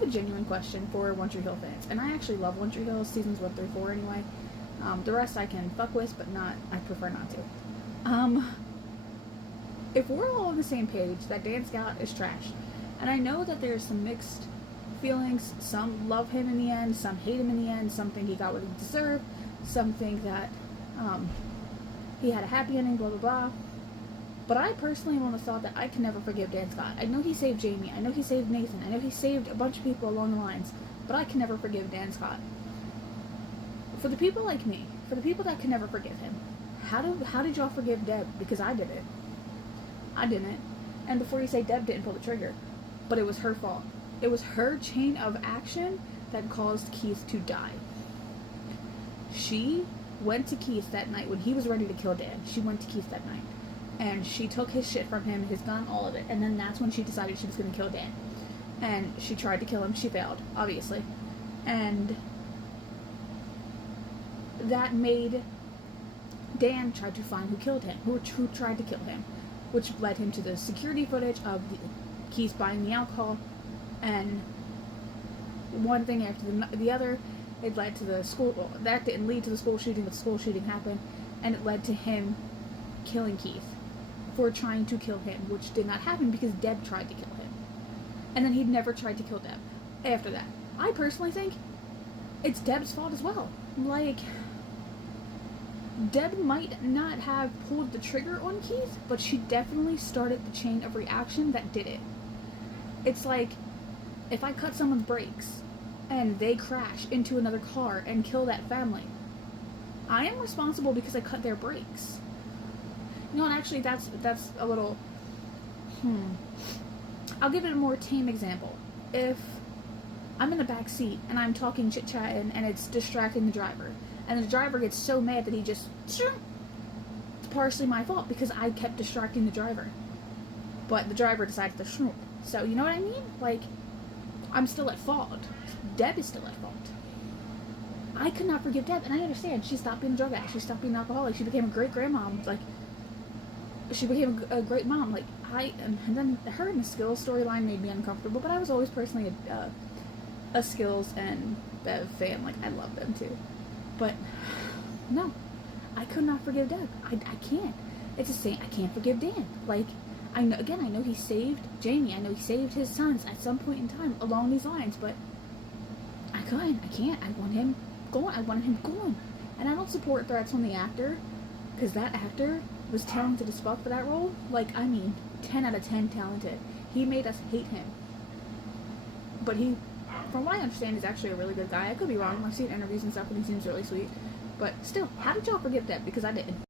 have a genuine question for One Tree Hill fans, and I actually love One Tree Hill seasons 1 through 4 anyway. The rest I can fuck with, but not. I prefer not to. If we're all on the same page that Dan Scott is trash, and I know that there's some mixed feelings, some love him in the end, some hate him in the end, some think he got what he deserved, some think that he had a happy ending, blah blah blah. But I personally am on the thought that I can never forgive Dan Scott. I know he saved Jamie, I know he saved Nathan, I know he saved a bunch of people along the lines, but I can never forgive Dan Scott. For the people like me, for the people that can never forgive him, how did y'all forgive Deb? Because I didn't. I didn't. And before you say Deb didn't pull the trigger, but it was her fault. It was her chain of action that caused Keith to die. She went to Keith that night when he was ready to kill Dan. She went to Keith that night. And she took his shit from him, his gun, all of it. And then that's when she decided she was going to kill Dan. And she tried to kill him. She failed, obviously. And that made Dan try to find who killed him, who tried to kill him, which led him to the security footage of Keith buying the alcohol, and one thing after the other. It led to the school. Well, that didn't lead to the school shooting, but the school shooting happened, and it led to him killing Keith for trying to kill him, which did not happen because Deb tried to kill him, and then he'd never tried to kill Deb after that. I personally think it's Deb's fault as well. Like, Deb might not have pulled the trigger on Keith, but she definitely started the chain of reaction that did it. It's like, if I cut someone's brakes and they crash into another car and kill that family, I am responsible because I cut their brakes. You know, and actually that's a little, I'll give it a more tame example. If I'm in the back seat and I'm talking chit-chatting and it's distracting the driver, and the driver gets so mad that he just, it's partially my fault because I kept distracting the driver. But the driver decided to shoot. So, you know what I mean? Like, I'm still at fault. Deb is still at fault. I could not forgive Deb, and I understand. She stopped being a drug addict. She stopped being an alcoholic. She became a great grandmom. Like, she became a great mom. Like, and then her and the Skills storyline made me uncomfortable, but I was always personally a Skills and Bev fan. Like, I love them too. But, no. I could not forgive Deb. I can't. It's the same. I can't forgive Dan. Like, I know he saved Jamie. I know he saved his sons at some point in time along these lines, but I can't. I want him gone. I wanted him gone. And I don't support threats on the actor, because that actor was talented as fuck for that role. Like, I mean, 10 out of 10 talented. He made us hate him. But he, from what I understand, is actually a really good guy. I could be wrong. I've seen interviews and stuff, and he seems really sweet. But still, how did y'all forgive that? Because I didn't.